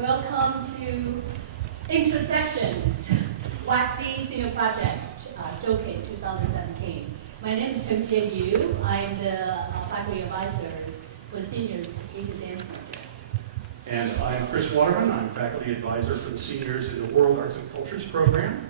Welcome to Intersections, WACD Senior Projects Showcase 2017. My name is Chen Jian Yu. I'm the faculty advisor for seniors in the dance project. And I'm Chris Waterman. I'm faculty advisor for the seniors in the World Arts and Cultures program.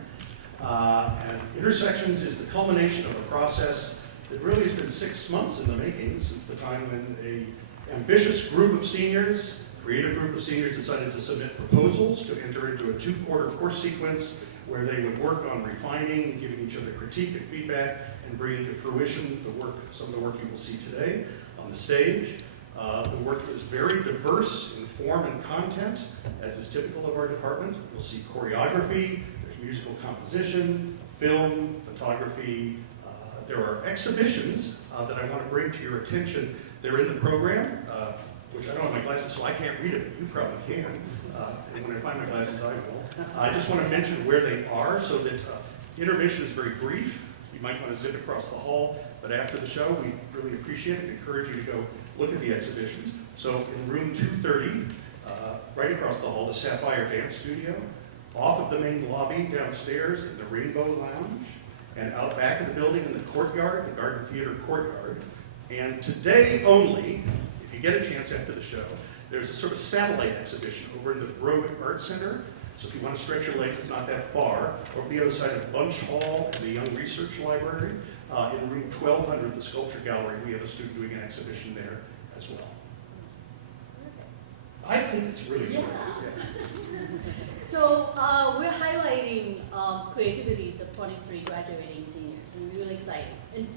And Intersections is the culmination of a process that really has been 6 months in the making since the time when an ambitious group of seniors, creative group of seniors, decided to submit proposals to enter into a 2-quarter course sequence where they would work on refining, giving each other critique and feedback, and bringing to fruition the work, some of the work you will see today on the stage. The work is very diverse in form and content, as is typical of our department. You'll see choreography, there's musical composition, film, photography. There are exhibitions that I want to bring to your attention. They're in the program, which I don't have my glasses, so I can't read it, but you probably can. And when I find my glasses, I will. I just want to mention where they are so that intermission is very brief. You might want to zip across the hall, but after the show, we really appreciate it and encourage you to go look at the exhibitions. So in room 230, right across the hall, the Sapphire Dance Studio, off of the main lobby downstairs in the Rainbow Lounge, and out back of the building in the courtyard, the Garden Theater courtyard. And today only, if you get a chance after the show, there's a sort of satellite exhibition over in the Broad Art Center. So if you want to stretch your legs, it's not that far. Over the other side of Lunch Hall and the Young Research Library, in room 1200, the Sculpture Gallery, we have a student doing an exhibition there as well. I think it's really terrific. Yeah. So we're highlighting creativities of 23 graduating seniors, and we're really excited. And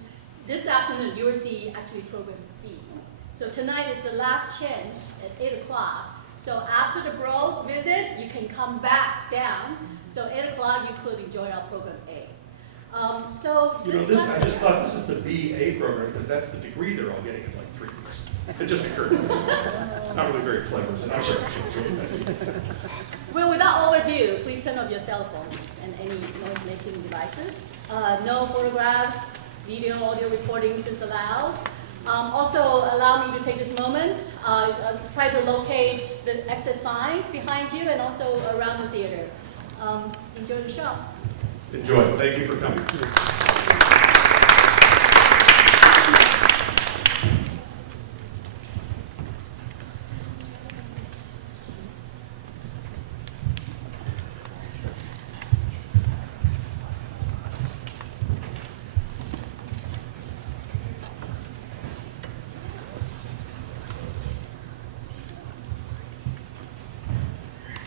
this afternoon, you will see actually program B. So tonight is the last chance at 8 o'clock. So after the Broad visit, you can come back down. So 8 o'clock, you could enjoy our program A. I just thought this is the BA program because that's the degree they're all getting in like 3 years. It just occurred. It's not really very clever, so I'm sorry. Well, without overdue, please turn off your cell phone and any noise-making devices. No photographs, video, audio recordings is allowed. Also, allow me to take this moment, try to locate the exit signs behind you and also around the theater. Enjoy the show. Enjoy. Thank you for coming.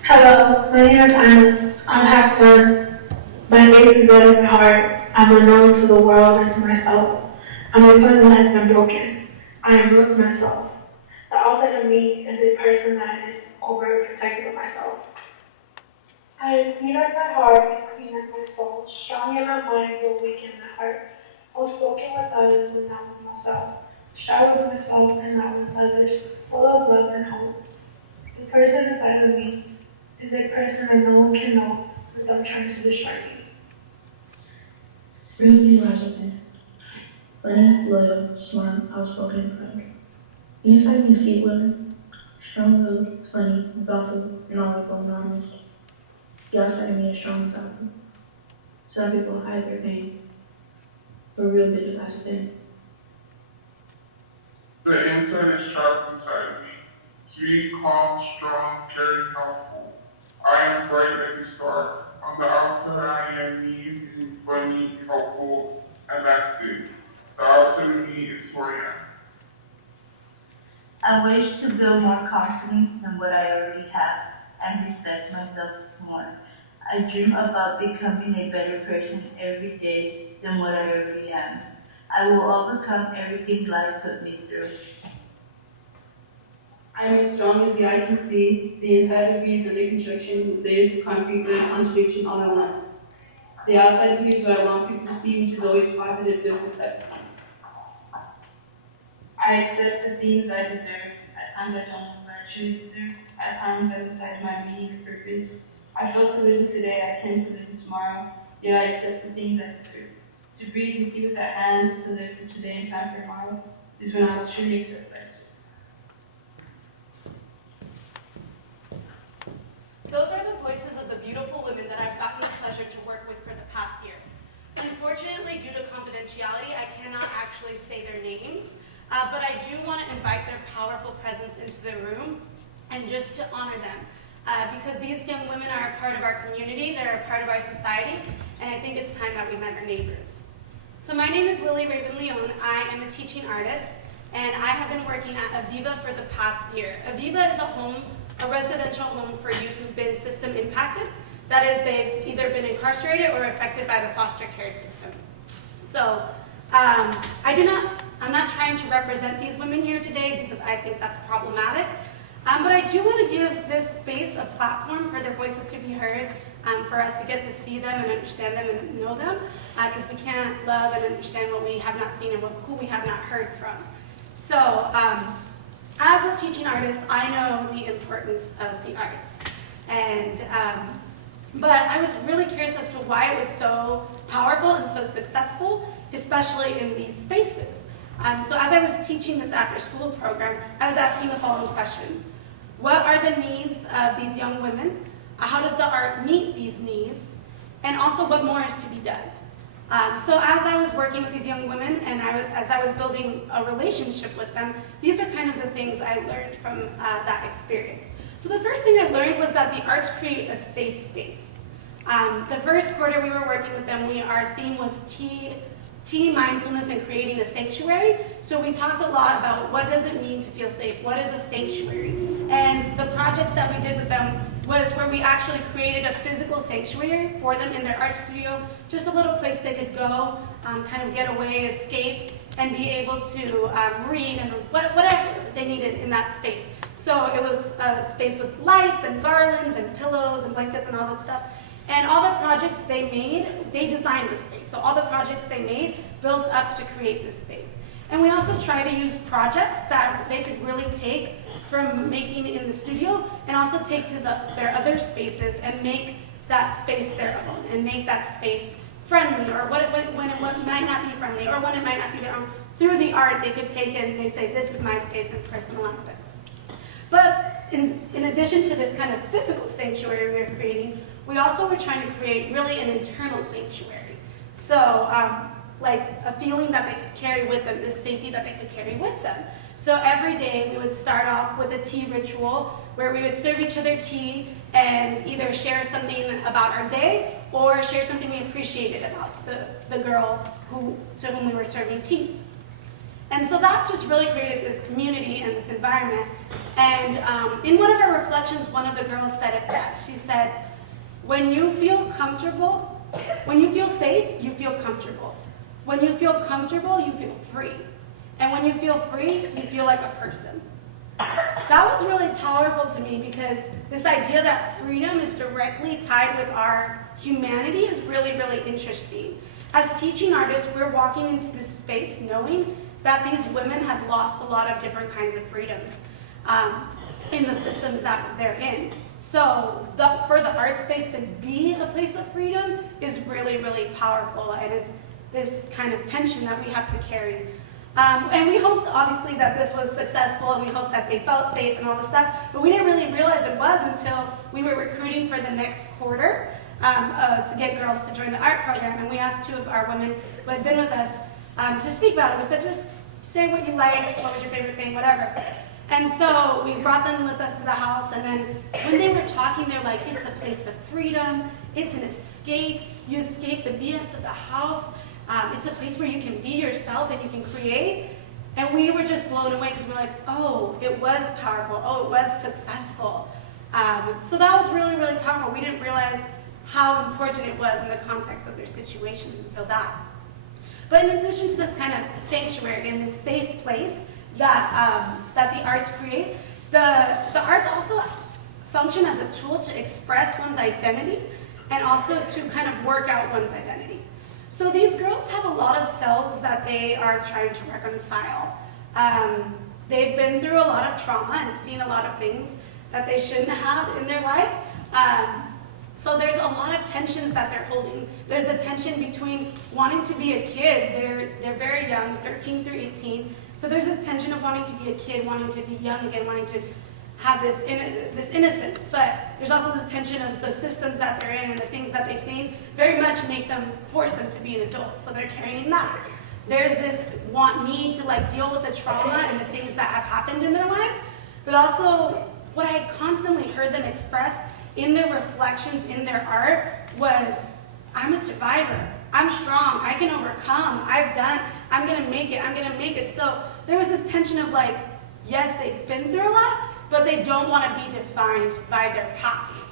Hello, my name is Anna. I'm half done. My face is red in my heart. I'm unknown to the world and to myself. I'm a person that has been broken. I am real to myself. The outside of me is a person that is overprotective of myself. I am clean as my heart and clean as my soul. Strong in my mind, but weak in my heart. Outspoken with others, but not with myself. Shy with myself and not with others. Full of love and hope. The person inside of me is a person that no one can know without trying to destroy me. Ruby Washington. Funny, loyal, smart, outspoken, and proud. Inside me is sweet women, strong-willed, funny, thoughtful, and always going honest. The outside of me is strong and powerful. Some people hide their pain, but real bitches hide within. The inside is sharp inside me. Sweet, calm, strong, caring, helpful. I am bright like a star. On the outside, I am me, being funny, helpful, and that's it. The outside of me is who I am. I wish to build more confidence than what I already have and respect myself more. I dream about becoming a better person every day than what I already am. I will overcome everything life put me through. I am as strong as the eye can see. The inside of me is under construction, layers of concrete with contradiction all at once. The outside of me is what I want people to see, which is always positive, different acceptance. I accept the things I deserve. At times I don't know what I truly deserve. At times I decide my meaning and purpose. I fail to live in today, I tend to live in tomorrow. Yet I accept the things I deserve. To breathe and see what's at hand, to live for today and try for tomorrow, is when I will truly accept what I deserve. but I do want to invite their powerful presence into the room and just to honor them. Because these young women are a part of our community, they're a part of our society, and I think it's time that we met our neighbors. So my name is Lily Raven Leon. I am a teaching artist, and I have been working at Aviva for the past year. Aviva is a residential home for youth who've been system impacted. That is, they've either been incarcerated or affected by the foster care system. So I'm not trying to represent these women here today because I think that's problematic. But I do want to give this space a platform for their voices to be heard, for us to get to see them and understand them and know them, because we can't love and understand what we have not seen and who we have not heard from. So as a teaching artist, I know the importance of the arts. And but I was really curious as to why it was so powerful and so successful, especially in these spaces. So as I was teaching this after-school program, I was asking the following questions. What are the needs of these young women? How does the art meet these needs? And also, what more is to be done? So as I was working with these young women and as I was building a relationship with them, these are kind of the things I learned from that experience. So the first thing I learned was that the arts create a safe space. The first quarter we were working with them, our theme was tea, mindfulness, and creating a sanctuary. So we talked a lot about what does it mean to feel safe, what is a sanctuary? And the projects that we did with them was where we actually created a physical sanctuary for them in their art studio, just a little place they could go, kind of get away, escape, and be able to read and whatever they needed in that space. So it was a space with lights and garlands and pillows and blankets and all that stuff. And all the projects they made, they designed the space. So all the projects they made built up to create this space. And we also try to use projects that they could really take from making in the studio and also take to their other spaces and make that space their own and make that space friendly, or when it might not be friendly, or when it might not be their own. Through the art, they could take it and they say, this is my space, and personalize it. But in addition to this kind of physical sanctuary we were creating, we also were trying to create really an internal sanctuary. So like a feeling that they could carry with them, this safety that they could carry with them. So every day we would start off with a tea ritual where we would serve each other tea and either share something about our day or share something we appreciated about the girl to whom we were serving tea. And so that just really created this community and this environment. And in one of our reflections, one of the girls said it best. She said, when you feel comfortable, when you feel safe, you feel comfortable. When you feel comfortable, you feel free. And when you feel free, you feel like a person. That was really powerful to me because this idea that freedom is directly tied with our humanity is really, really interesting. As teaching artists, we're walking into this space knowing that these women have lost a lot of different kinds of freedoms in the systems that they're in. So for the art space to be a place of freedom is really, really powerful, and it's this kind of tension that we have to carry. And we hoped, obviously, that this was successful, and we hoped that they felt safe and all this stuff, but we didn't really realize it was until we were recruiting for the next quarter to get girls to join the art program, and we asked 2 of our women who had been with us to speak about it. We said, just say what you liked, what was your favorite thing, whatever. And so we brought them with us to the house, and then when they were talking, they're like, it's a place of freedom, it's an escape, you escape the BS of the house, it's a place where you can be yourself and you can create. And we were just blown away because we're like, oh, it was powerful, oh, it was successful. So that was really, really powerful. We didn't realize how important it was in the context of their situations until that. But in addition to this kind of sanctuary and this safe place that the arts create, the arts also function as a tool to express one's identity and also to kind of work out one's identity. So these girls have a lot of selves that they are trying to reconcile. They've been through a lot of trauma and seen a lot of things that they shouldn't have in their life. So there's a lot of tensions that they're holding. There's the tension between wanting to be a kid. They're very young, 13 through 18. So there's this tension of wanting to be a kid, wanting to be young again, wanting to have this innocence. But there's also the tension of the systems that they're in and the things that they've seen very much force them to be an adult. So they're carrying that. there's this need to like deal with the trauma and the things that have happened in their lives, but also what I had constantly heard them express in their reflections in their art was, I'm a survivor, I'm strong, I can overcome, I'm gonna make it. So there was this tension of like, yes, they've been through a lot, but they don't want to be defined by their past.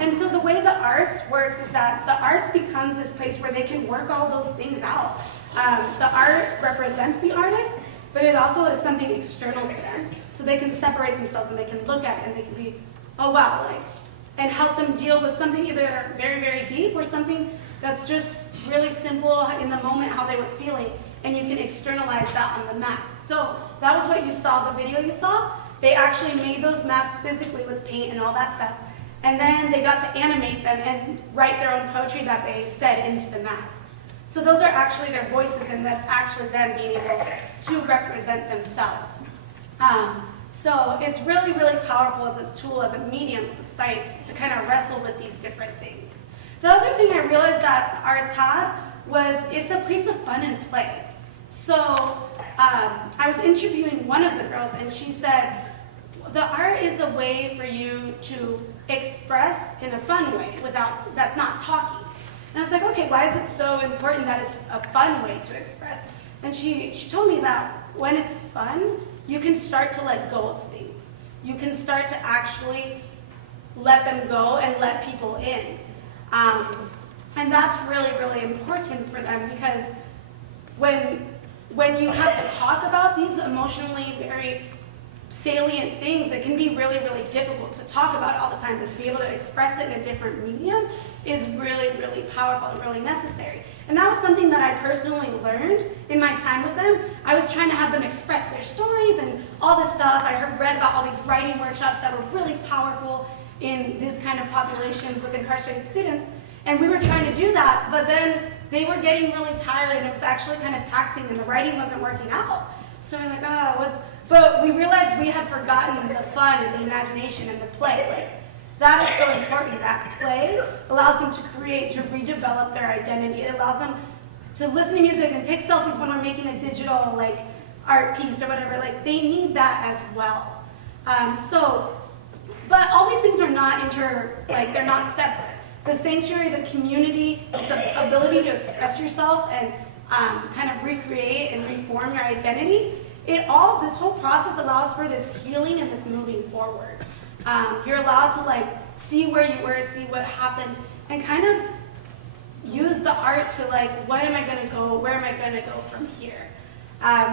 And so the way the arts works is that the arts becomes this place where they can work all those things out. The art represents the artist, but it also is something external to them. So they can separate themselves and they can look at it and they can be, oh wow, like, and help them deal with something either very, very deep or something that's just really simple in the moment, how they were feeling. And you can externalize that on the mask. So that was what you saw, the video you saw. They actually made those masks physically with paint and all that stuff. And then they got to animate them and write their own poetry that they said into the mask. So those are actually their voices, and that's actually them being able to represent themselves. So it's really, really powerful as a tool, as a medium, as a site to kind of wrestle with these different things. The other thing I realized that the arts had was it's a place of fun and play. So I was interviewing one of the girls, and she said, the art is a way for you to express in a fun way that's not talking. And I was like, okay, why is it so important that it's a fun way to express? And she told me that when it's fun, you can start to let go of things. You can start to actually let them go and let people in. And that's really, really important for them, because when you have to talk about these emotionally very salient things, it can be really, really difficult to talk about all the time, and to be able to express it in a different medium is really, really powerful and really necessary. And that was something that I personally learned in my time with them. I was trying to have them express their stories and all this stuff. I read about all these writing workshops that were really powerful in this kind of populations with incarcerated students. And we were trying to do that, but then they were getting really tired, and it was actually kind of taxing, and the writing wasn't working out. So we're like, but we realized we had forgotten the fun and the imagination and the play. Like, that is so important. That play allows them to create, to redevelop their identity. It allows them to listen to music and take selfies when we're making a digital like art piece or whatever. Like, they need that as well. But all these things are not they're not separate. The sanctuary, the community, the ability to express yourself and kind of recreate and reform your identity, this whole process allows for this healing and this moving forward. You're allowed to like see where you were, see what happened, and kind of use the art to like, where am I gonna go from here?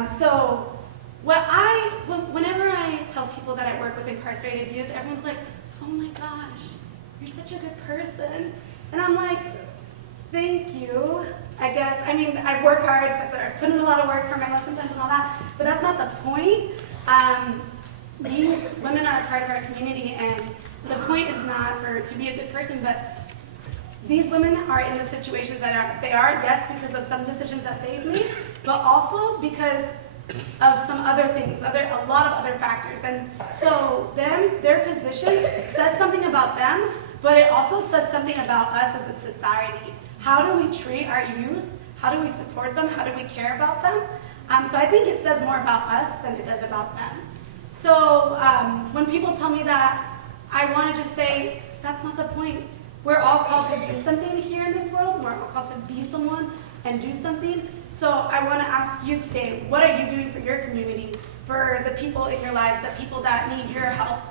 So whenever I tell people that I work with incarcerated youth, everyone's like, oh my gosh, you're such a good person. And I'm like, thank you, I guess. I mean, I work hard, I put in a lot of work for my lesson plans and all that, but that's not the point. These women are a part of our community, and the point is not to be a good person, but these women are in the situations that they are, yes, because of some decisions that they've made, but also because of some other things, a lot of other factors. And so their position says something about them, but it also says something about us as a society. How do we treat our youth? How do we support them? How do we care about them? So I think it says more about us than it does about them. So when people tell me that, I want to just say, that's not the point. We're all called to do something here in this world. We're all called to be someone and do something. So I want to ask you today, what are you doing for your community, for the people in your lives, the people that need your help?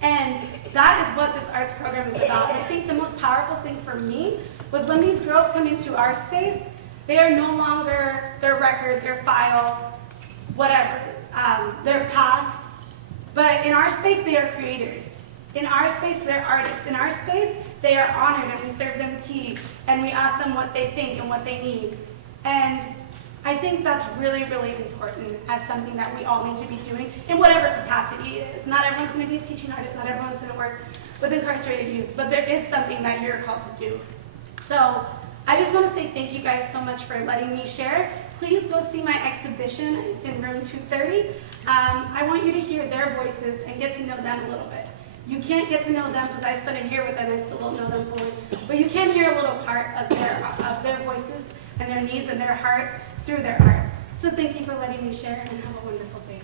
And that is what this arts program is about. I think the most powerful thing for me was when these girls come into our space, they are no longer their record, their file, whatever, their past. But in our space, they are creators. In our space, they're artists. In our space, they are honored, and we serve them tea, and we ask them what they think and what they need. And I think that's really, really important as something that we all need to be doing in whatever capacity it is. Not everyone's going to be a teaching artist. Not everyone's going to work with incarcerated youth, but there is something that you're called to do. So I just want to say thank you guys so much for letting me share. Please go see my exhibition. It's in room 230. I want you to hear their voices and get to know them a little bit. You can't get to know them because I spent a year with them. I still don't know them fully. But you can hear a little part of their voices and their needs and their heart through their art. So thank you for letting me share, and have a wonderful day.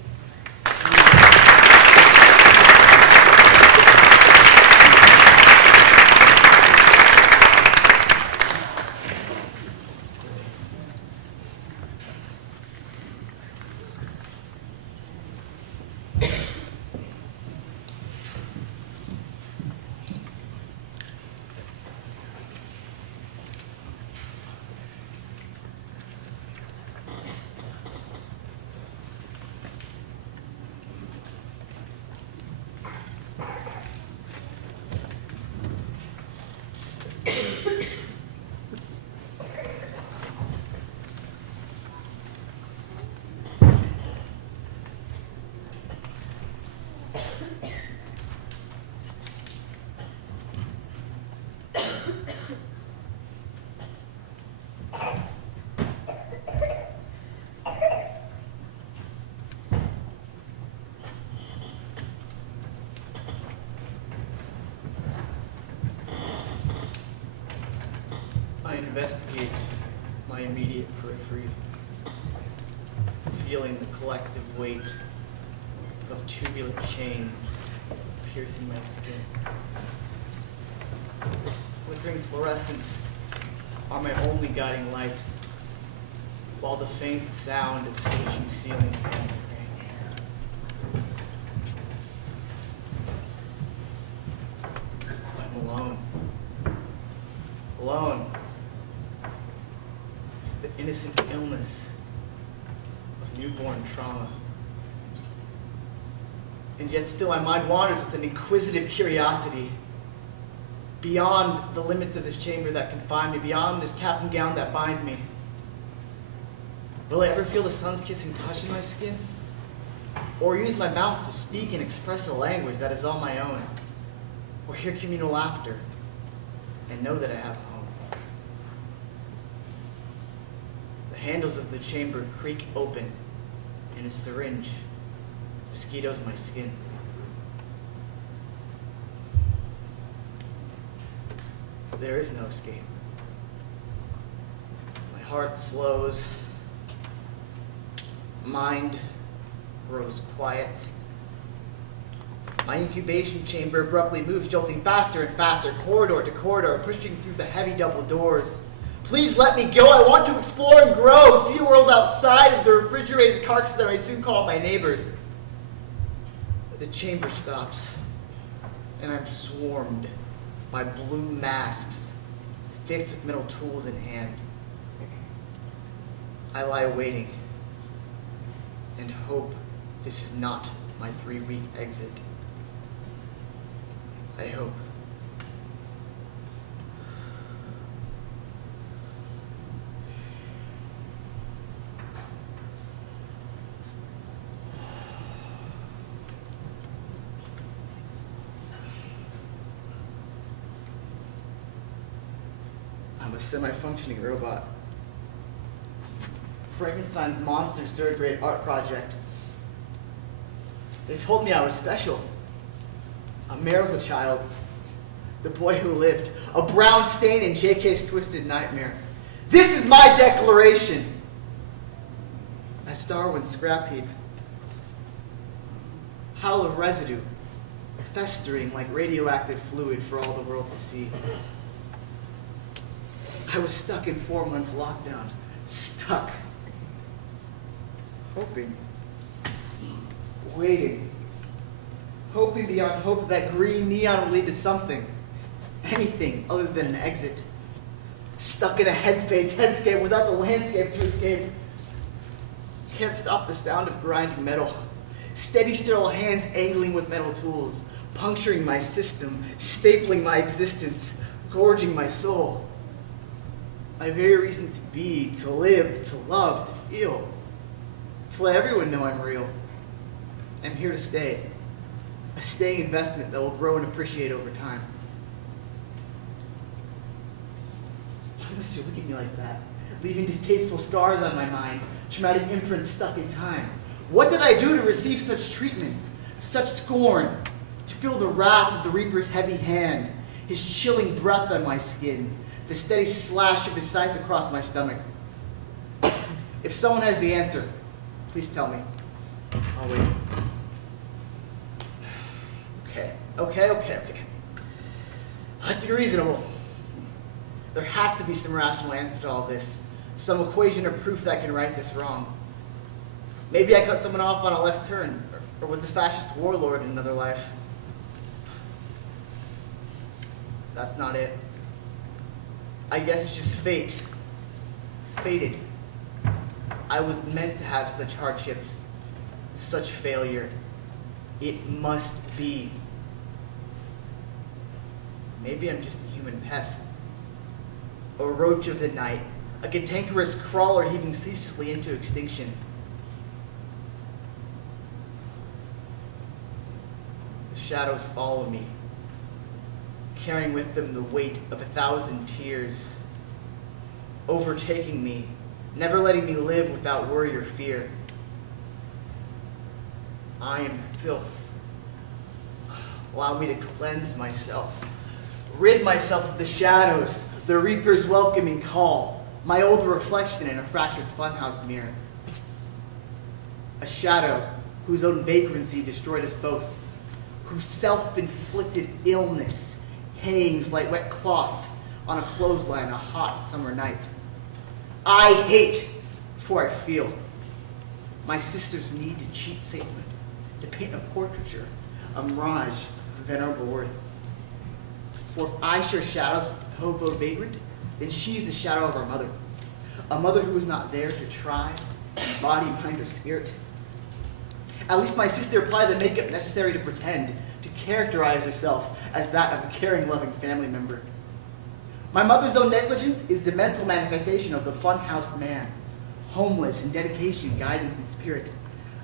I investigate my immediate periphery, feeling the collective weight of tubular chains piercing my skin. Flickering fluorescents are my only guiding light, while the faint sound of swishing ceiling fans ring. I'm alone. Alone. With the innocent illness of newborn trauma. And yet still my mind wanders with an inquisitive curiosity beyond the limits of this chamber that confine me, beyond this cap and gown that bind me. Will I ever feel the sun's kissing touch in my skin? Or use my mouth to speak and express a language that is all my own? Or hear communal laughter and know that I have home? The handles of the chamber creak open, and a syringe mosquitoes my skin. There is no escape. My heart slows. Mind grows quiet. My incubation chamber abruptly moves, jolting faster and faster, corridor to corridor, pushing through the heavy double doors. Please let me go. I want to explore and grow, see a world outside of the refrigerated carcasses I may soon call my neighbors. The chamber stops, and I'm swarmed by blue masks, fixed with metal tools in hand. I lie awaiting and hope this is not my 3-week exit. I hope. I'm a semi-functioning robot. Frankenstein's monster's third-grade art project. They told me I was special. A miracle child. The boy who lived. A brown stain in JK's twisted nightmare. This is my declaration. As Darwin's scrap heap. Howl of residue. Festering like radioactive fluid for all the world to see. I was stuck in 4 months lockdown. Stuck. Hoping. Waiting. Hoping beyond hope that green neon will lead to something. Anything other than an exit. Stuck in a headscape without the landscape to escape. Can't stop the sound of grinding metal. Steady, sterile hands angling with metal tools. Puncturing my system. Stapling my existence. Gorging my soul. My very reason to be, to live, to love, to feel. To let everyone know I'm real. I'm here to stay. A staying investment that will grow and appreciate over time. Why must you look at me like that? Leaving distasteful scars on my mind, traumatic imprints stuck in time. What did I do to receive such treatment, such scorn, to feel the wrath of the Reaper's heavy hand, his chilling breath on my skin, the steady slash of his scythe across my stomach? If someone has the answer, please tell me. I'll wait. Okay. Let's be reasonable. There has to be some rational answer to all this. Some equation or proof that can right this wrong. Maybe I cut someone off on a left turn, or was a fascist warlord in another life. That's not it. I guess it's just fate. Fated. I was meant to have such hardships, such failure. It must be. Maybe I'm just a human pest. A roach of the night, a cantankerous crawler heaving ceaselessly into extinction. The shadows follow me, carrying with them the weight of 1,000 tears, overtaking me, never letting me live without worry or fear. I am filth. Allow me to cleanse myself, rid myself of the shadows, the reaper's welcoming call, my old reflection in a fractured funhouse mirror. A shadow whose own vagrancy destroyed us both, whose self-inflicted illness hangs like wet cloth on a clothesline a hot summer night. I hate before I feel. My sisters need to cheat sainthood, to paint a portraiture, a mirage of venerable worth. For if I share shadows with the hobo vagrant, then she's the shadow of our mother. A mother who is not there to try body, mind, or spirit. At least my sister applied the makeup necessary to pretend, to characterize herself as that of a caring, loving family member. My mother's own negligence is the mental manifestation of the funhouse man, homeless in dedication, guidance, and spirit,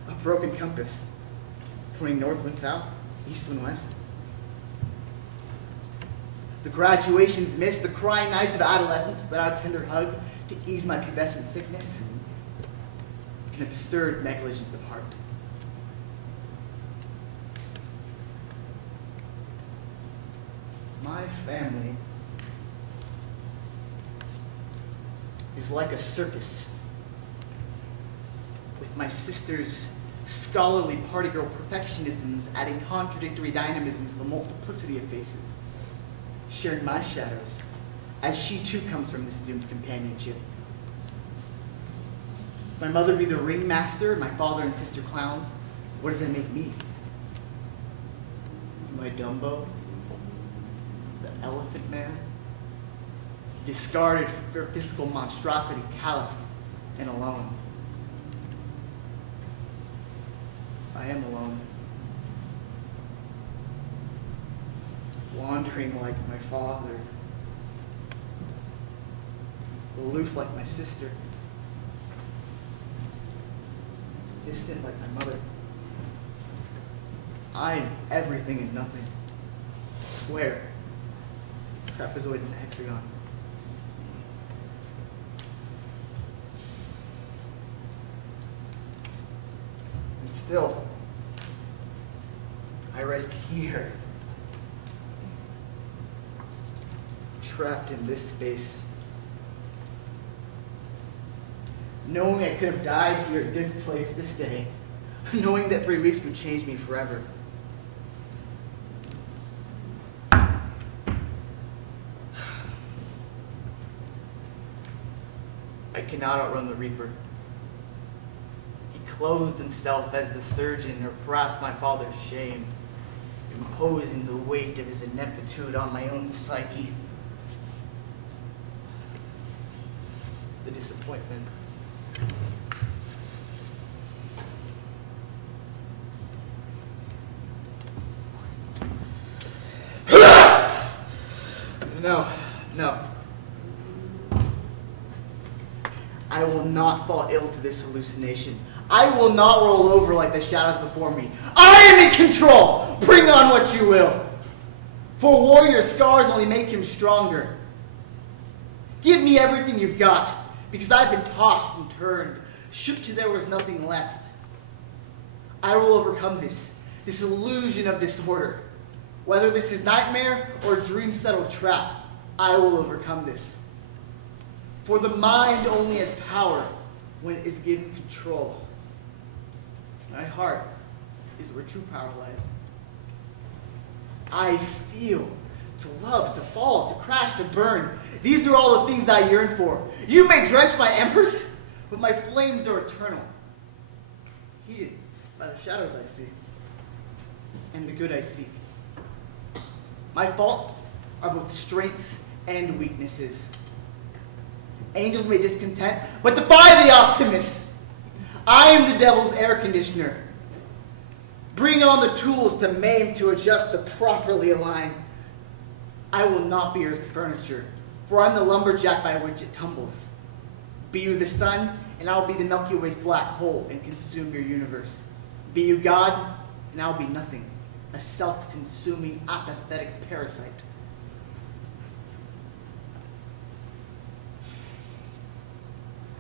a broken compass, pointing north and south, east and west. The graduations missed, the crying nights of adolescence without a tender hug to ease my pubescent sickness, an absurd negligence of heart. My family is like a circus, with my sister's scholarly party girl perfectionisms adding contradictory dynamism to the multiplicity of faces, sharing my shadows, as she too comes from this doomed companionship. My mother be the ringmaster, my father and sister clowns. What does that make me? Am I Dumbo? The elephant man? Discarded for physical monstrosity, calloused and alone. I am alone. Wandering like my father. Aloof like my sister. Distant like my mother. I am everything and nothing. Square. Trapezoid and hexagon. And still, I rest here, trapped in this space, knowing I could have died here at this place this day, knowing that 3 weeks would change me forever. I cannot outrun the Reaper. He clothed himself as the surgeon, or perhaps my father's shame, imposing the weight of his ineptitude on my own psyche. The disappointment. No. I will not fall ill to this hallucination. I will not roll over like the shadows before me. I am in control! Bring on what you will. For warrior scars only make him stronger. Give me everything you've got, because I've been tossed and turned, shook till there was nothing left. I will overcome this illusion of disorder. Whether this is nightmare or dream-settled trap, I will overcome this. For the mind only has power when it is given control. My heart is where true power lies. I feel, to love, to fall, to crash, to burn. These are all the things I yearn for. You may drench my embers, but my flames are eternal. Heated by the shadows I see, and the good I seek. My faults are both strengths and weaknesses. Angels may discontent, but defy the optimists. I am the devil's air conditioner. Bring on the tools to maim, to adjust, to properly align. I will not be Earth's furniture, for I'm the lumberjack by which it tumbles. Be you the sun, and I'll be the Milky Way's black hole and consume your universe. Be you God, and I'll be nothing, a self-consuming, apathetic parasite.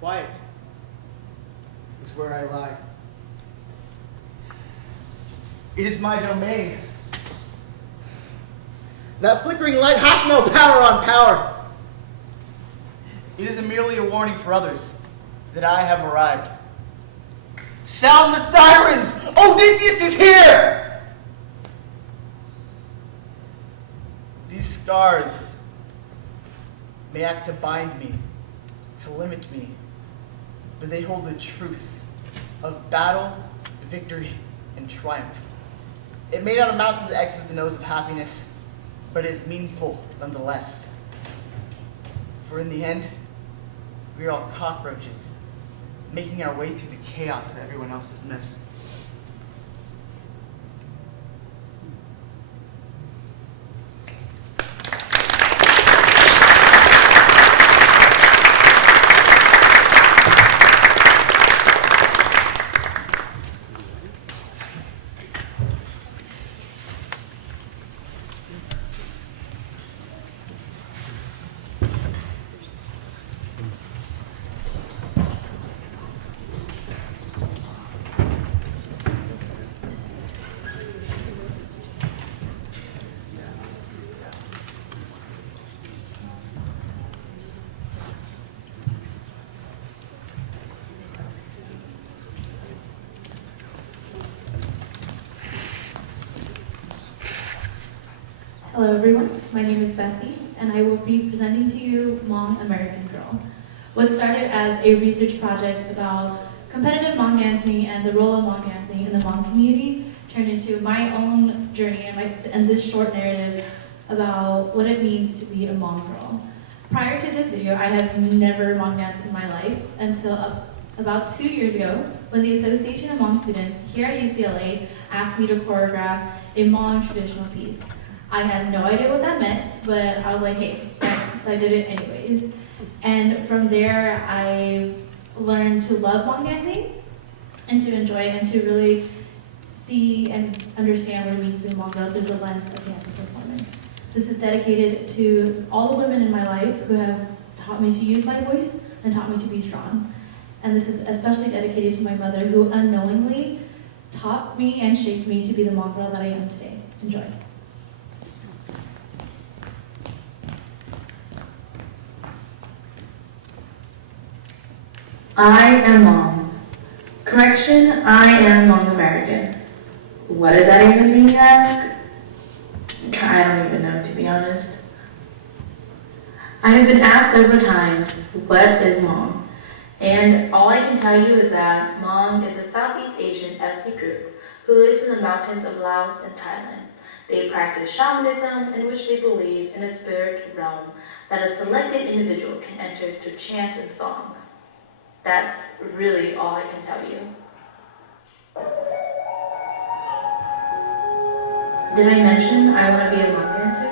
Quiet is where I lie. It is my domain. That flickering light hath no power on power. It is merely a warning for others that I have arrived. Sound the sirens! Odysseus is here! These scars may act to bind me, to limit me, but they hold the truth of battle, victory, and triumph. It may not amount to the X's and O's of happiness, but it is meaningful nonetheless. For in the end, we are all cockroaches, making our way through the chaos of everyone else's mess. Hello everyone, my name is Bessie, and I will be presenting to you Hmong American Girl. What started as a research project about competitive Hmong dancing and the role of Hmong dancing in the Hmong community turned into my own journey and this short narrative about what it means to be a Hmong girl. Prior to this video, I had never Hmong danced in my life until about 2 years ago when the Association of Hmong Students here at UCLA asked me to choreograph a Hmong traditional piece. I had no idea what that meant, but I was like, hey, so I did it anyways. And from there, I learned to love Hmong dancing and to enjoy it and to really see and understand what it means to be a Hmong girl through the lens of dance and performance. This is dedicated to all the women in my life who have taught me to use my voice and taught me to be strong. And this is especially dedicated to my mother who unknowingly taught me and shaped me to be the Hmong girl that I am today. Enjoy. I am Hmong. Correction, I am Hmong American. What does that even mean, you ask? I don't even know, to be honest. I have been asked several times, what is Hmong? And all I can tell you is that Hmong is a Southeast Asian ethnic group who lives in the mountains of Laos and Thailand. They practice shamanism, in which they believe in a spirit realm that a selected individual can enter through chants and songs. That's really all I can tell you. Did I mention I want to be a Hmong dancer?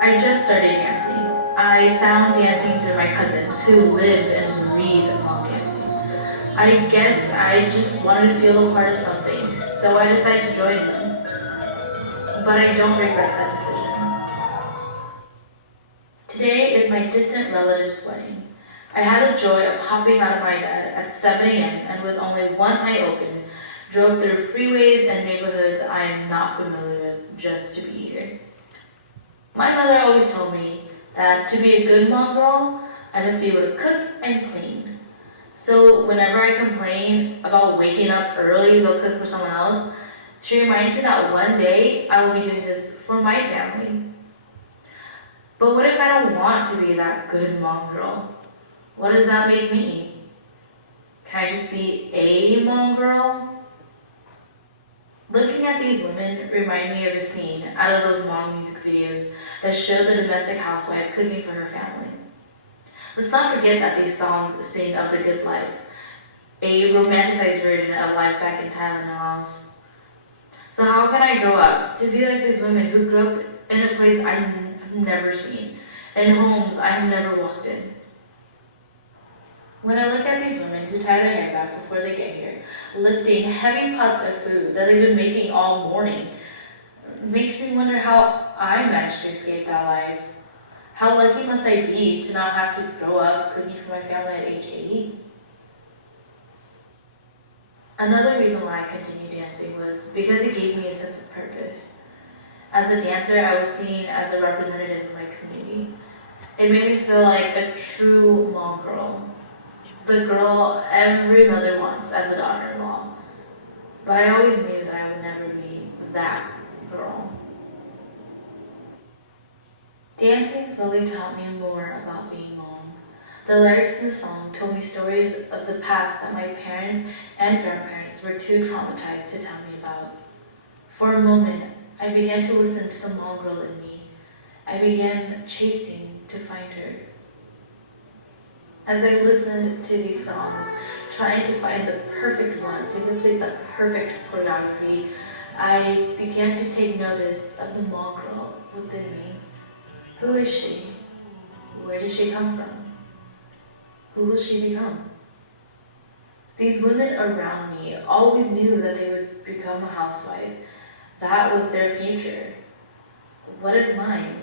I just started dancing. I found dancing through my cousins who live and breathe Hmong dancing. I guess I just wanted to feel a part of something, so I decided to join them. But I don't regret that decision. Today is my distant relative's wedding. I had the joy of hopping out of my bed at 7 a.m. and with only one eye open, drove through freeways and neighborhoods I am not familiar with just to be here. My mother always told me that to be a good Hmong girl, I must be able to cook and clean. So whenever I complain about waking up early to go cook for someone else, she reminds me that one day I will be doing this for my family. But what if I don't want to be that good mom girl? What does that make me? Can I just be a mom girl? Looking at these women remind me of a scene out of those Mom music videos that show the domestic housewife cooking for her family. Let's not forget that these songs sing of the good life, a romanticized version of life back in Thailand and Laos. So how can I grow up to be like these women who grew up in a place I have never seen, in homes I have never walked in? When I look at these women who tie their hair back before they get here, lifting heavy pots of food that they've been making all morning, it makes me wonder how I managed to escape that life. How lucky must I be to not have to grow up cooking for my family at age 80? Another reason why I continued dancing was because it gave me a sense of purpose. As a dancer, I was seen as a representative of my community. It made me feel like a true mom girl. The girl every mother wants as a daughter-in-law. But I always knew that I would never be that girl. Dancing slowly taught me more about being mom. The lyrics in the song told me stories of the past that my parents and grandparents were too traumatized to tell me about. For a moment, I began to listen to the mom girl in me. I began chasing to find her. As I listened to these songs, trying to find the perfect one to complete the perfect choreography, I began to take notice of the mom girl within me. Who is she? Where did she come from? Who will she become? These women around me always knew that they would become a housewife. That was their future. What is mine?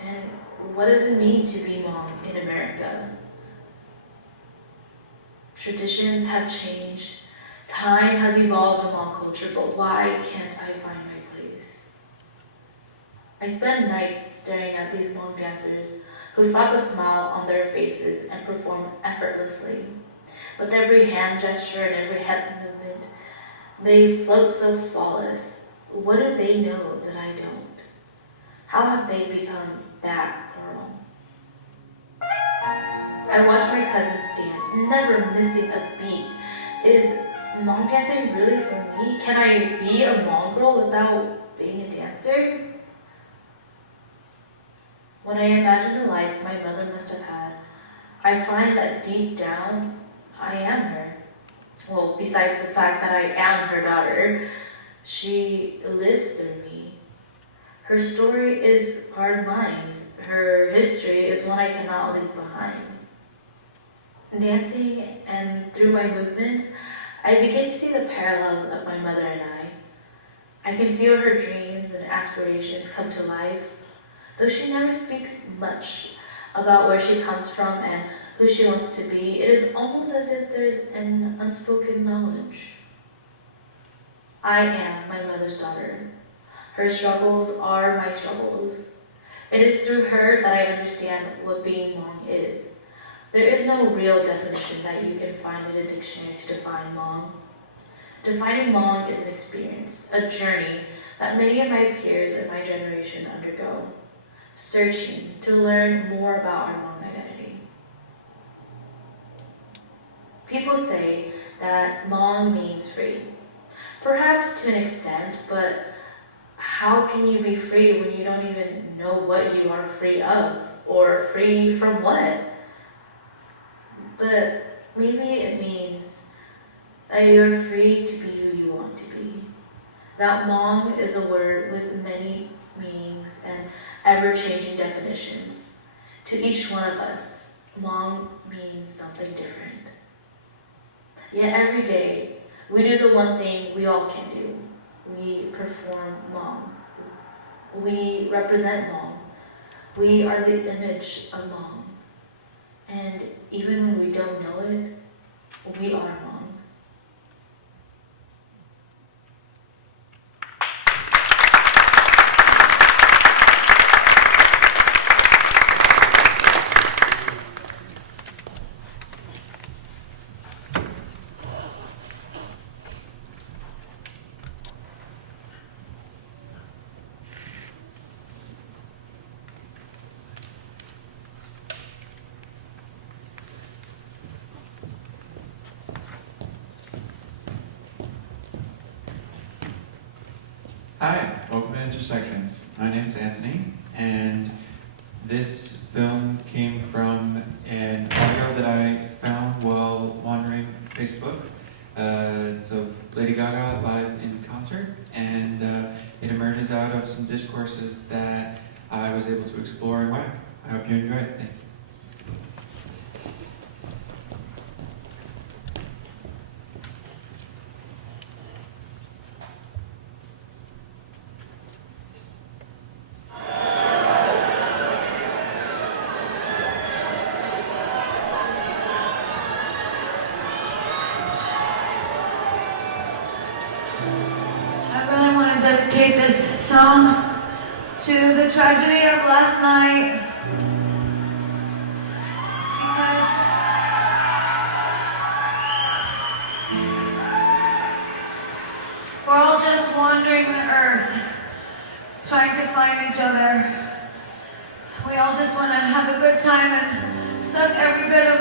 And what does it mean to be mom in America? Traditions have changed. Time has evolved in mom culture, but why can't I find my place? I spend nights staring at these mom dancers who slap a smile on their faces and perform effortlessly. With every hand gesture and every head movement, they float so flawless. What do they know that I don't? How have they become that girl? I watch my cousins dance, never missing a beat. Is mom dancing really for me? Can I be a mom girl without being a dancer? When I imagine the life my mother must have had, I find that deep down, I am her. Well, besides the fact that I am her daughter, she lives through me. Her story is part of mine. Her history is one I cannot leave behind. Dancing and through my movements, I begin to see the parallels of my mother and I. I can feel her dreams and aspirations come to life. Though she never speaks much about where she comes from and who she wants to be, it is almost as if there's an unspoken knowledge. I am my mother's daughter. Her struggles are my struggles. It is through her that I understand what being mom is. There is no real definition that you can find in a dictionary to define mom. Defining mom is an experience, a journey that many of my peers in my generation undergo, searching to learn more about our mom identity. People say that mom means free. Perhaps to an extent, but how can you be free when you don't even know what you are free of, or free from what? But maybe it means that you're free to be who you want to be. That mom is a word with many meanings and ever-changing definitions. To each one of us, mom means something different. Yet every day, we do the one thing we all can do. We perform mom. We represent mom. We are the image of mom. And even when we don't know it, we are mom. Hi, welcome to Intersections. My name's Anthony, and this film came from an audio that I found while wandering Facebook. It's of Lady Gaga live in concert, and it emerges out of some discourses that I was able to explore and write. I hope you enjoy it. Thank you. I really want to dedicate this song to the tragedy of last night, because we're all just wandering the earth, trying to find each other. We all just want to have a good time and suck every bit of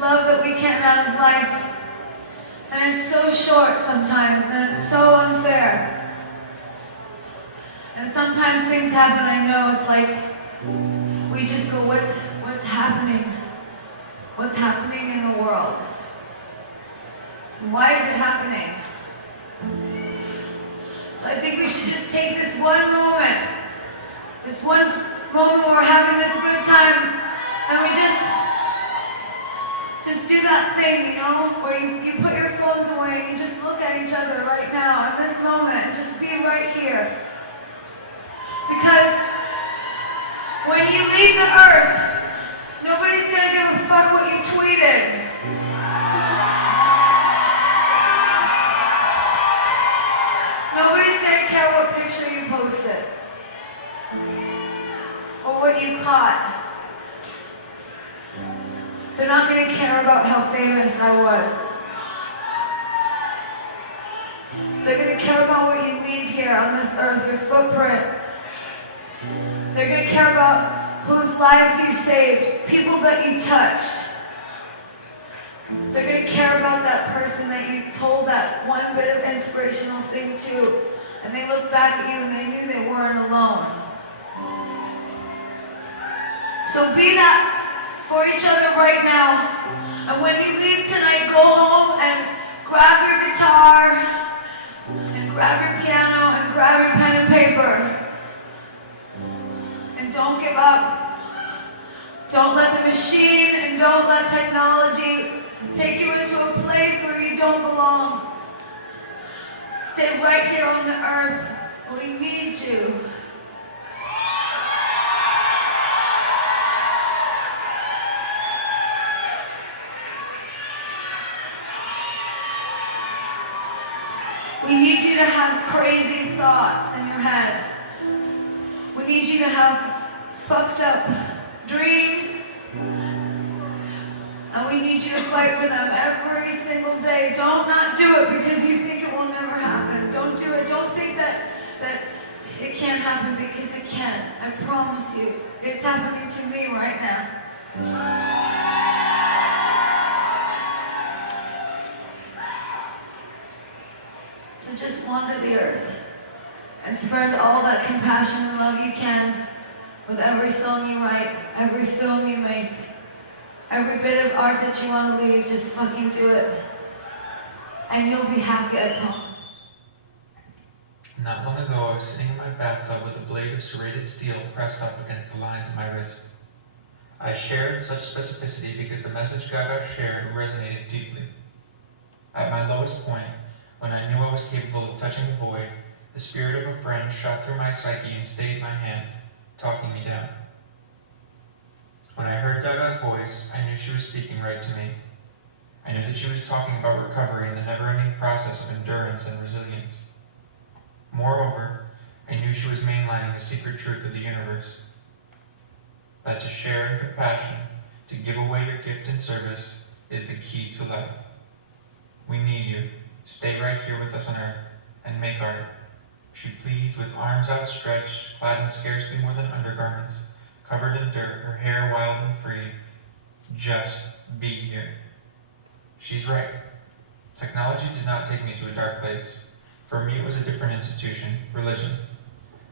love that we can out of life. And it's so short sometimes, and it's so unfair. And sometimes things happen, I know, it's like, we just go, what's happening? What's happening in the world? And why is it happening? So I think we should just take this one moment where we're having this good time, and we just do that thing, you know, where you put your phones away and you just look at each other right now, in this moment, and just be right here. Because when you leave the earth, nobody's gonna give a fuck what you tweeted. Nobody's gonna care what picture you posted, or what you caught. They're not going to care about how famous I was. They're going to care about what you leave here on this earth, your footprint. They're going to care about whose lives you saved, people that you touched. They're going to care about that person that you told that one bit of inspirational thing to, and they look back at you and they knew they weren't alone. So be that for each other right now. And when you leave tonight, go home and grab your guitar and grab your piano and grab your pen and paper. And don't give up. Don't let the machine and don't let technology take you into a place where you don't belong. Stay right here on the earth. We need you. We need you to have crazy thoughts in your head. We need you to have fucked up dreams. And we need you to fight for them every single day. Don't not do it because you think it will never happen. Don't do it. Don't think that it can't happen, because it can. I promise you. It's happening to me right now. So just wander the earth and spread all that compassion and love you can with every song you write, every film you make, every bit of art that you want to leave. Just fucking do it. And you'll be happy, I promise. Not long ago, I was sitting in my bathtub with a blade of serrated steel pressed up against the lines of my wrist. I shared such specificity because the message Gaga shared resonated deeply. At my lowest point, when I knew I was capable of touching the void, the spirit of a friend shot through my psyche and stayed my hand, talking me down. When I heard Gaga's voice, I knew she was speaking right to me. I knew that she was talking about recovery and the never-ending process of endurance and resilience. Moreover, I knew she was mainlining the secret truth of the universe, that to share in compassion, to give away your gift in service, is the key to life. We need you. Stay right here with us on earth and make art. She pleads with arms outstretched, clad in scarcely more than undergarments, covered in dirt, her hair wild and free. Just be here. She's right. Technology did not take me to a dark place. For me, it was a different institution, religion.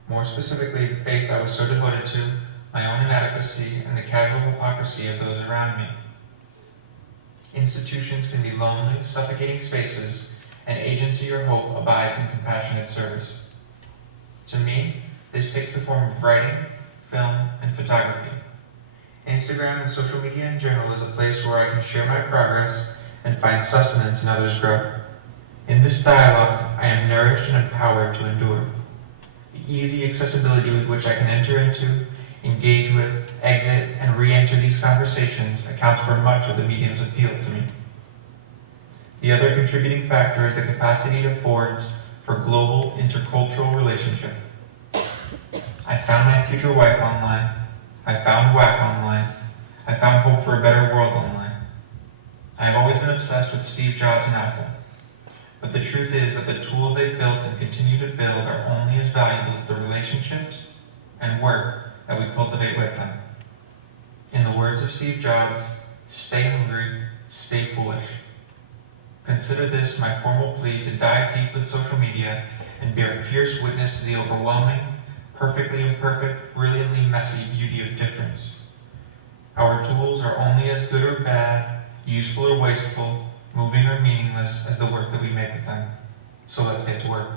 More specifically, the faith I was so devoted to, my own inadequacy, and the casual hypocrisy of those around me. Institutions can be lonely, suffocating spaces, and agency or hope abides in compassionate service. To me, this takes the form of writing, film, and photography. Instagram and social media in general is a place where I can share my progress and find sustenance in others' growth. In this dialogue, I am nourished and empowered to endure. The easy accessibility with which I can enter into, engage with, exit, and re-enter these conversations accounts for much of the medium's appeal to me. The other contributing factor is the capacity it affords for global intercultural relationship. I found my future wife online. I found WAC online. I found hope for a better world online. I have always been obsessed with Steve Jobs and Apple. But the truth is that the tools they built and continue to build are only as valuable as the relationships and work that we cultivate with them. In the words of Steve Jobs, stay hungry, stay foolish. Consider this my formal plea to dive deep with social media and bear fierce witness to the overwhelming, perfectly imperfect, brilliantly messy beauty of difference. Our tools are only as good or bad, useful or wasteful, moving or meaningless as the work that we make with them. So let's get to work.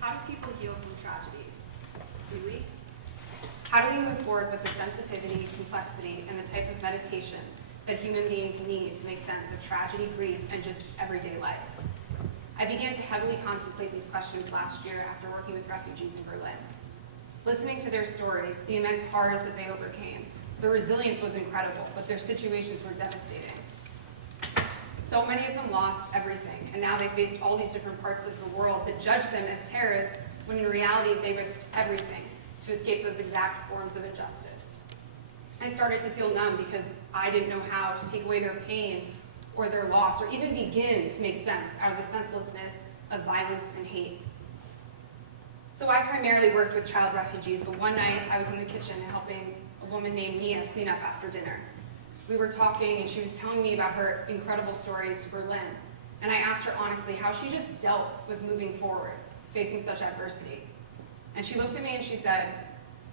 How do people heal from tragedies? Do we? How do we move forward with the sensitivity, complexity, and the type of meditation that human beings need to make sense of tragedy, grief, and just everyday life? I began to heavily contemplate these questions last year after working with refugees in Berlin. Listening to their stories, the immense horrors that they overcame, their resilience was incredible, but their situations were devastating. So many of them lost everything, and now they faced all these different parts of the world that judged them as terrorists, when in reality they risked everything to escape those exact forms of injustice. I started to feel numb because I didn't know how to take away their pain or their loss, or even begin to make sense out of the senselessness of violence and hate. So I primarily worked with child refugees, but one night I was in the kitchen helping a woman named Nia clean up after dinner. We were talking and she was telling me about her incredible story to Berlin. And I asked her honestly how she just dealt with moving forward, facing such adversity. And she looked at me and she said,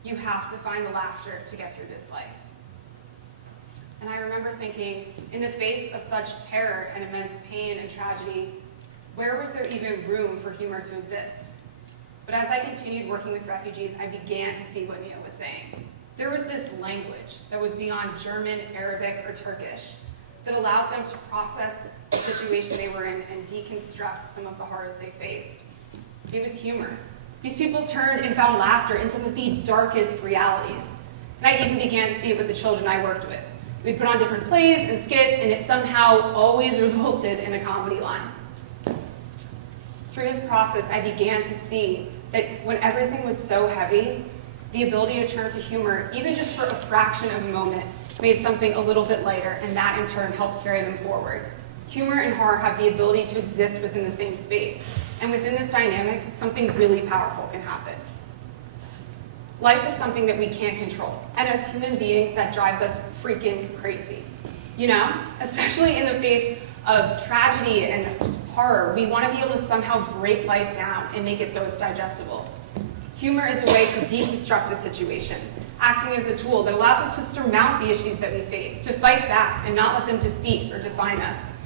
"You have to find the laughter to get through this life." And I remember thinking, in the face of such terror and immense pain and tragedy, where was there even room for humor to exist? But as I continued working with refugees, I began to see what Nia was saying. There was this language that was beyond German, Arabic, or Turkish that allowed them to process the situation they were in and deconstruct some of the horrors they faced. It was humor. These people turned and found laughter in some of the darkest realities. And I even began to see it with the children I worked with. We'd put on different plays and skits, and it somehow always resulted in a comedy line. Through this process, I began to see that when everything was so heavy, the ability to turn to humor, even just for a fraction of a moment, made something a little bit lighter, and that in turn helped carry them forward. Humor and horror have the ability to exist within the same space, and within this dynamic, something really powerful can happen. Life is something that we can't control, and as human beings, that drives us freaking crazy. You know, especially in the face of tragedy and horror, we want to be able to somehow break life down and make it so it's digestible. Humor is a way to deconstruct a situation, acting as a tool that allows us to surmount the issues that we face, to fight back and not let them defeat or define us.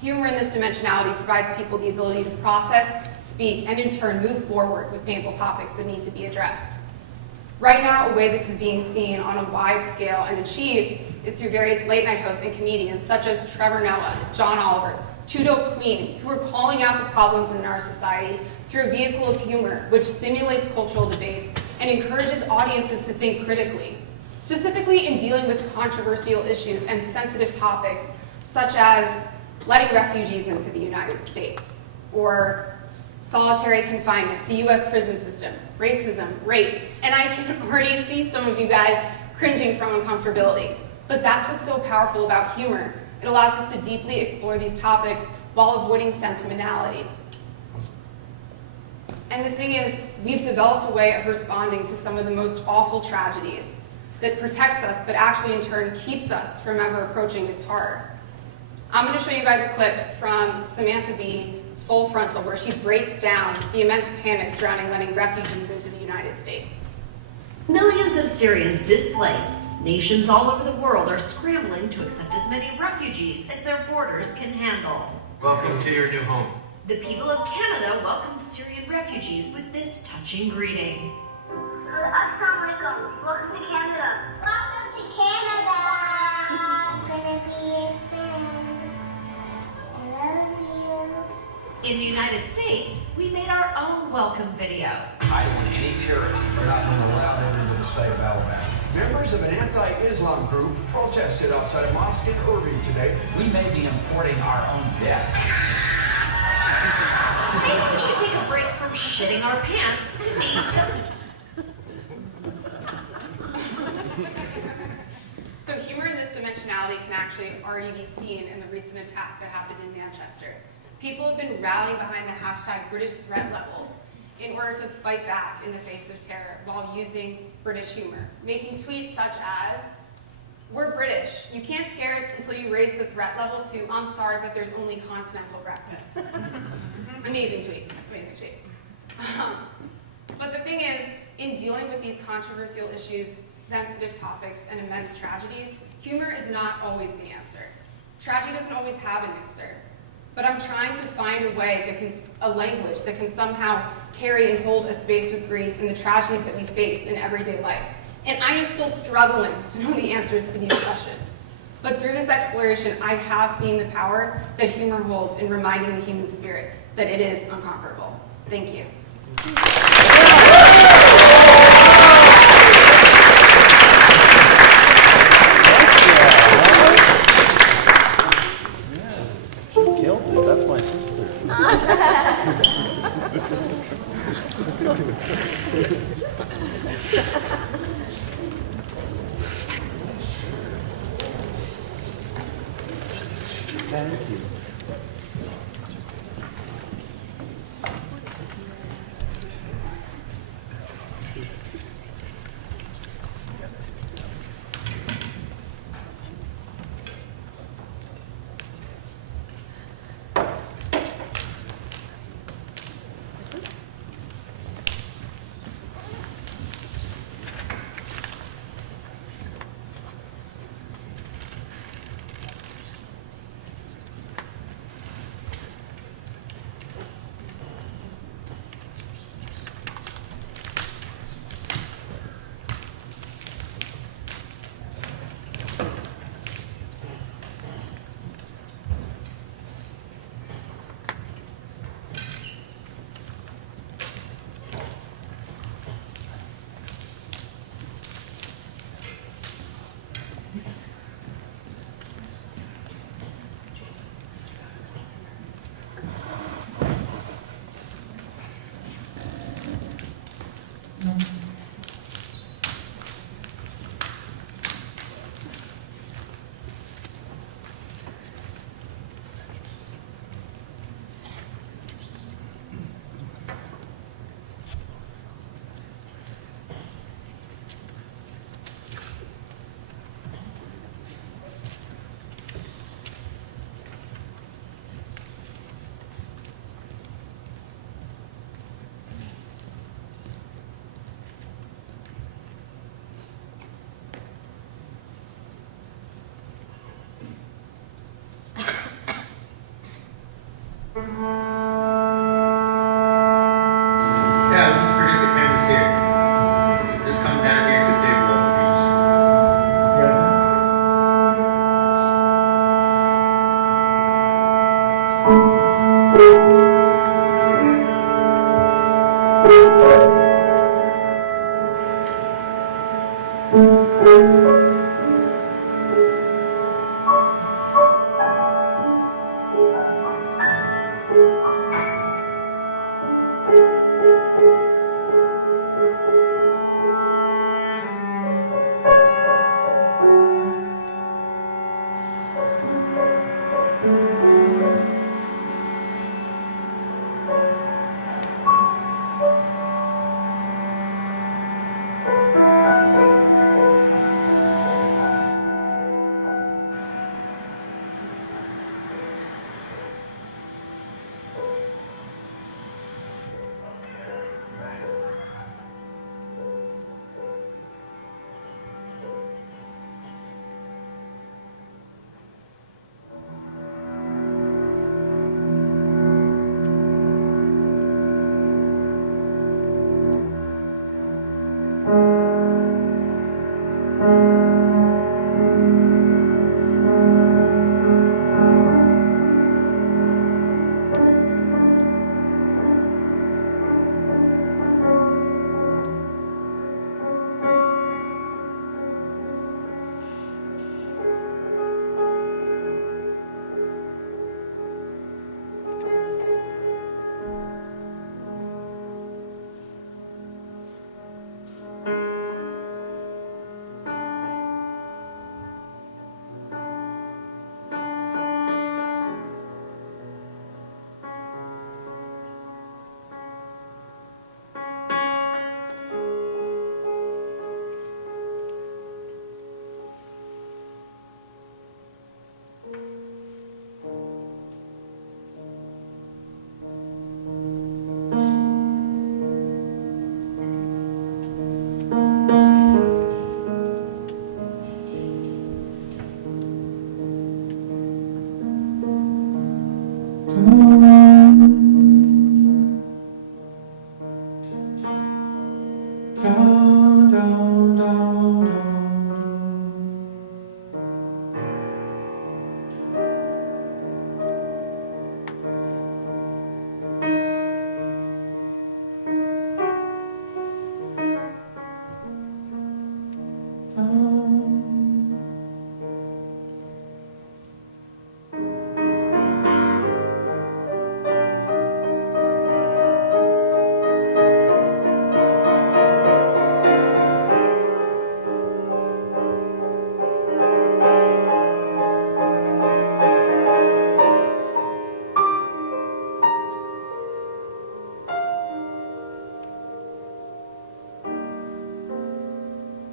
Humor in this dimensionality provides people the ability to process, speak, and in turn move forward with painful topics that need to be addressed. Right now, a way this is being seen on a wide scale and achieved is through various late-night hosts and comedians such as Trevor Noah, John Oliver, Two Dope Queens, who are calling out the problems in our society through a vehicle of humor, which stimulates cultural debates and encourages audiences to think critically. specifically in dealing with controversial issues and sensitive topics such as letting refugees into the United States, or solitary confinement, the US prison system, racism, rape, and I can already see some of you guys cringing from uncomfortability. But that's what's so powerful about humor. It allows us to deeply explore these topics while avoiding sentimentality. And the thing is, we've developed a way of responding to some of the most awful tragedies that protects us, but actually in turn keeps us from ever approaching its horror. I'm going to show you guys a clip from Samantha Bee's Full Frontal, where she breaks down the immense panic surrounding letting refugees into the United States. Millions of Syrians displaced. Nations all over the world are scrambling to accept as many refugees as their borders can handle. Welcome to your new home. The people of Canada welcome Syrian refugees with this touching greeting. Assalamu alaikum. Welcome to Canada. Welcome to Canada. I'm gonna be your friends. I love you. In the United States, we made our own welcome video. I don't want any terrorists. They're not going to allow them into the state of Alabama. Members of an anti-Islam group protested outside a mosque in Irving today. We may be importing our own death. Maybe we should take a break from shitting our pants to meet. So humor in this dimensionality can actually already be seen in the recent attack that happened in Manchester. People have been rallying behind the hashtag British threat levels in order to fight back in the face of terror while using British humor, making tweets such as, "We're British. You can't scare us until you raise the threat level to, I'm sorry, but there's only continental breakfast." Amazing tweet, amazing tweet. But the thing is, in dealing with these controversial issues, sensitive topics, and immense tragedies, humor is not always the answer. Tragedy doesn't always have an answer. But I'm trying to find a way that can, a language that can somehow carry and hold a space with grief and the tragedies that we face in everyday life. And I am still struggling to know the answers to these questions. But through this exploration, I have seen the power that humor holds in reminding the human spirit that it is unconquerable. Thank you. Killed it. That's my sister. Thank you. Yeah, just forget the camera's here. Just come down here because David Wolf Thank you.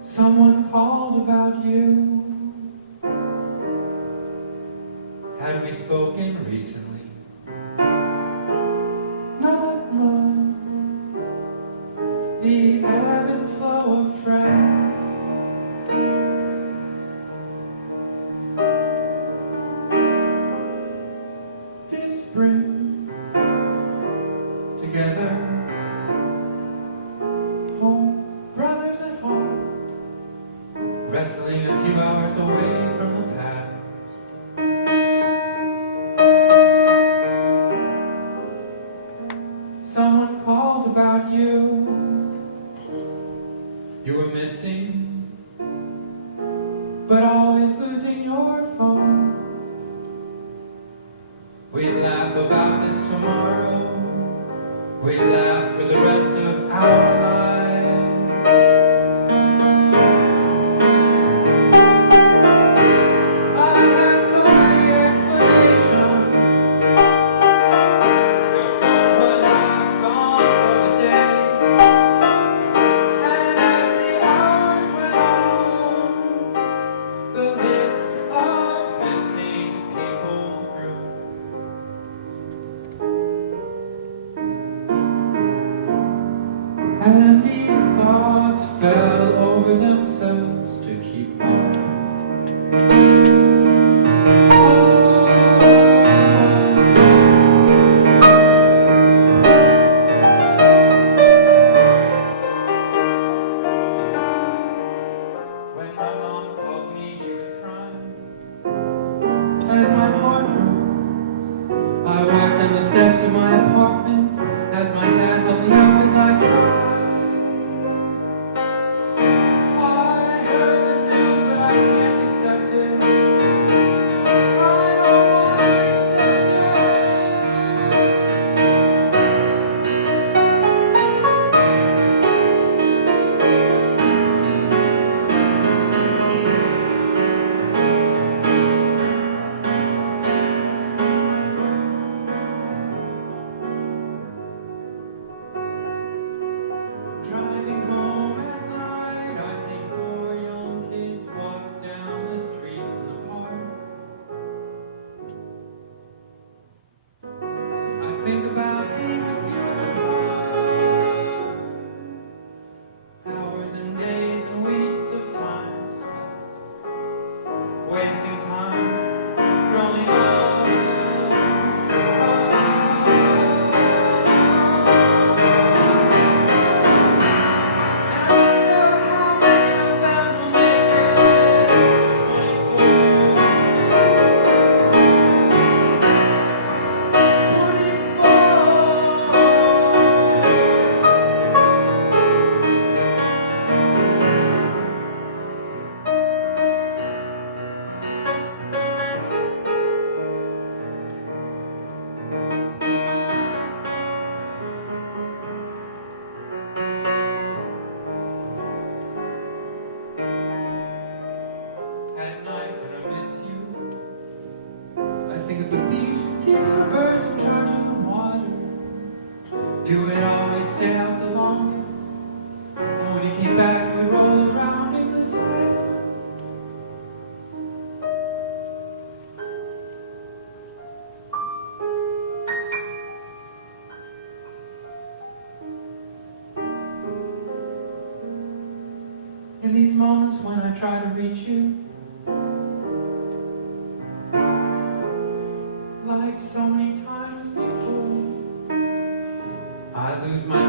Someone called about you. Had we spoken recently? Not much. The ebb and flow of friends. This spring, together, home, brothers at heart. Wrestling a few hours away from the past. Someone called about you. You were missing, but always losing your phone. We laugh about this tomorrow. We laugh for the rest of our lives. And these thoughts fell over themselves to keep on. When my mom called me, she was crying, and my heart broke. I walked down the steps of my apartment as my dad held me up as I cried. I think about being with you in the park. Hours and days and weeks of time spent wasting time growing up. At night when I miss you, I think of the beach, teasing the birds and charging the water. You would always stay out the longest, and when you came back, you would roll around in the sand. In these moments when I try to reach you, like so many times before, I lose myself.